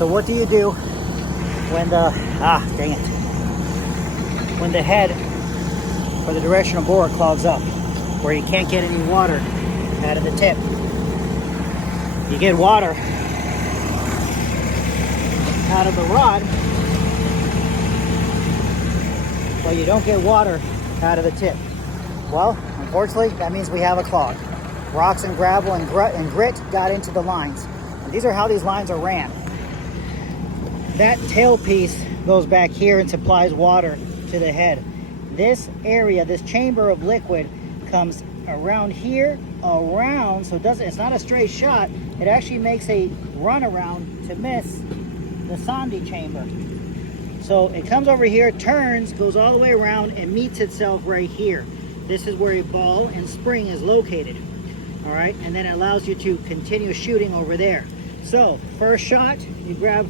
So what do you do when the, dang it, when the head for the directional bore clogs up, where you can't get any water out of the tip? You get water out of the rod, but you don't get water out of the tip. Well, unfortunately, that means we have a clog. Rocks and gravel and grit got into the lines. And these are how these lines are ran. That tailpiece goes back here and supplies water to the head. This area, this chamber of liquid, comes around here, around, so it's not a straight shot. It actually makes a run around to miss the Sandy chamber. So it comes over here, turns, goes all the way around, and meets itself right here. This is where a ball and spring is located. All right, and then it allows you to continue shooting over there. So first shot, you grab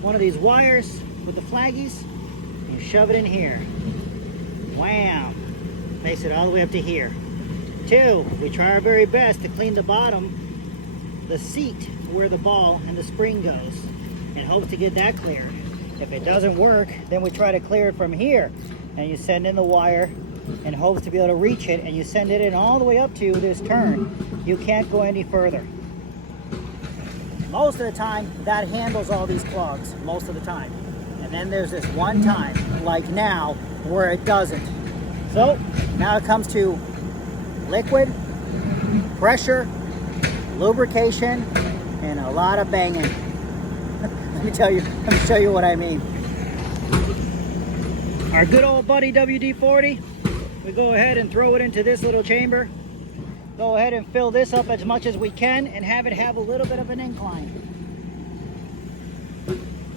one of these wires with the flaggies, and you shove it in here. Wham! Makes it all the way up to here. 2, we try our very best to clean the bottom, the seat where the ball and the spring goes, and hope to get that cleared. If it doesn't work, then we try to clear it from here, and you send in the wire and hopes to be able to reach it, and you send it in all the way up to this turn. You can't go any further. Most of the time, that handles all these clogs, most of the time. And then there's this one time, like now, where it doesn't. So now it comes to liquid, pressure, lubrication, and a lot of banging. let me show you what I mean. Our good old buddy WD-40, we go ahead and throw it into this little chamber. Go ahead and fill this up as much as we can and have it have a little bit of an incline.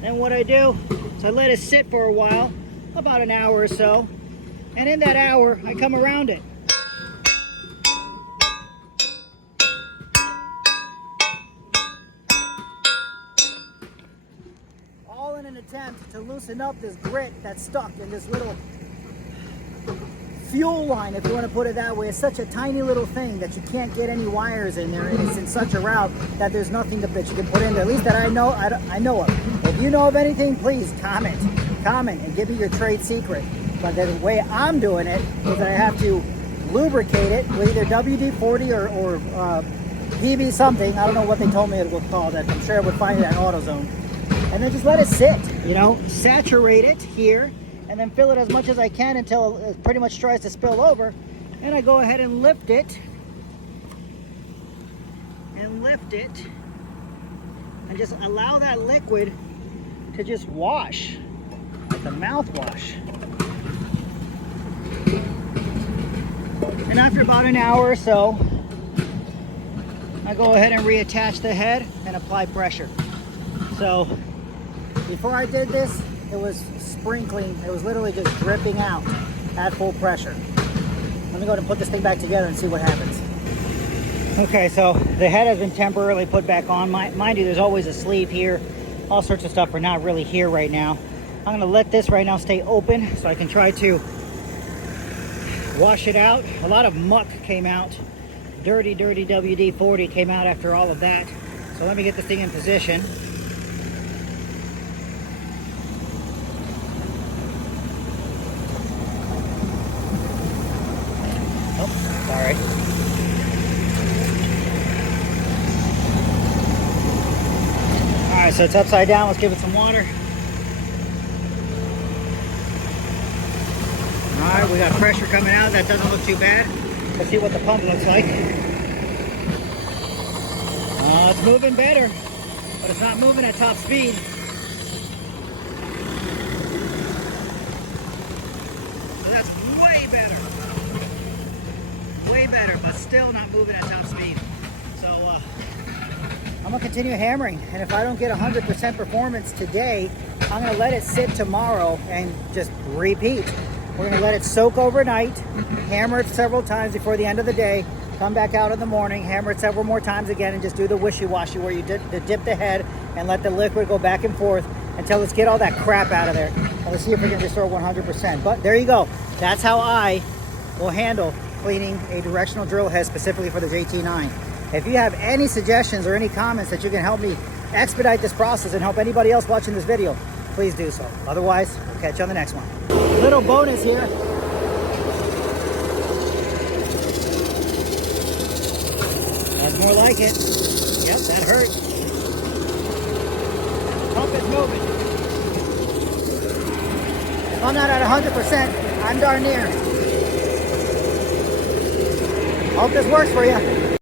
Then what I do is I let it sit for a while, about an hour or so, and in that hour I come around it. All in an attempt to loosen up this grit that's stuck in this little fuel line, if you want to put it that way. It's such a tiny little thing that you can't get any wires in there, and it's in such a route that there's nothing that you can put in there, at least that I know of. If you know of anything, please comment and give me your trade secret. But the way I'm doing it is I have to lubricate it with either WD-40 or PB something. I don't know what they told me it was called. I'm sure I would find it at AutoZone. And then just let it sit, saturate it here, and then fill it as much as I can until it pretty much tries to spill over. And I go ahead and lift it, and just allow that liquid to just wash, like a mouthwash. And after about an hour or so, I go ahead and reattach the head and apply pressure. So before I did this, it was sprinkling. It was literally just dripping out at full pressure. Let me go ahead and put this thing back together and see what happens. Okay, so the head has been temporarily put back on. Mind you, there's always a sleeve here. All sorts of stuff are not really here right now. I'm gonna let this right now stay open so I can try to wash it out. A lot of muck came out. Dirty WD-40 came out after all of that. So let me get this thing in position. Sorry. Alright, so it's upside down. Let's give it some water. Alright, we got pressure coming out. That doesn't look too bad. Let's see what the pump looks like. It's moving better, but it's not moving at top speed. So that's way better. Way better, but still not moving at top speed. So I'm gonna continue hammering, and if I don't get 100% performance today, I'm gonna let it sit tomorrow and just repeat. We're gonna let it soak overnight, hammer it several times before the end of the day, come back out in the morning, hammer it several more times again, and just do the wishy-washy where you dip the head and let the liquid go back and forth until let's get all that crap out of there. And let's see if we can restore 100%. But there you go. That's how I will handle cleaning a directional drill head specifically for the JT9. If you have any suggestions or any comments that you can help me expedite this process and help anybody else watching this video, please do so. Otherwise, we'll catch you on the next one. Little bonus here. That's more like it. Yep, that hurt. Pump is moving. If I'm not at 100%, I'm darn near. Hope this works for you.